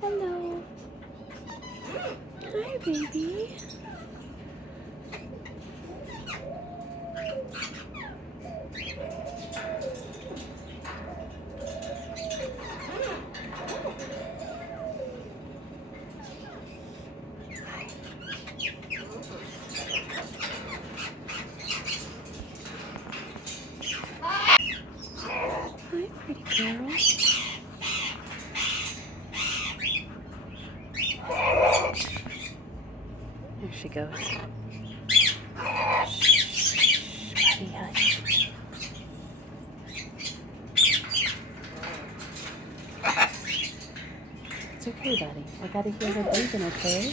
Hello. Hi, baby. Hi, pretty girl. There she goes. Puppy, hush. It's okay, buddy. I gotta hear her breathing, okay?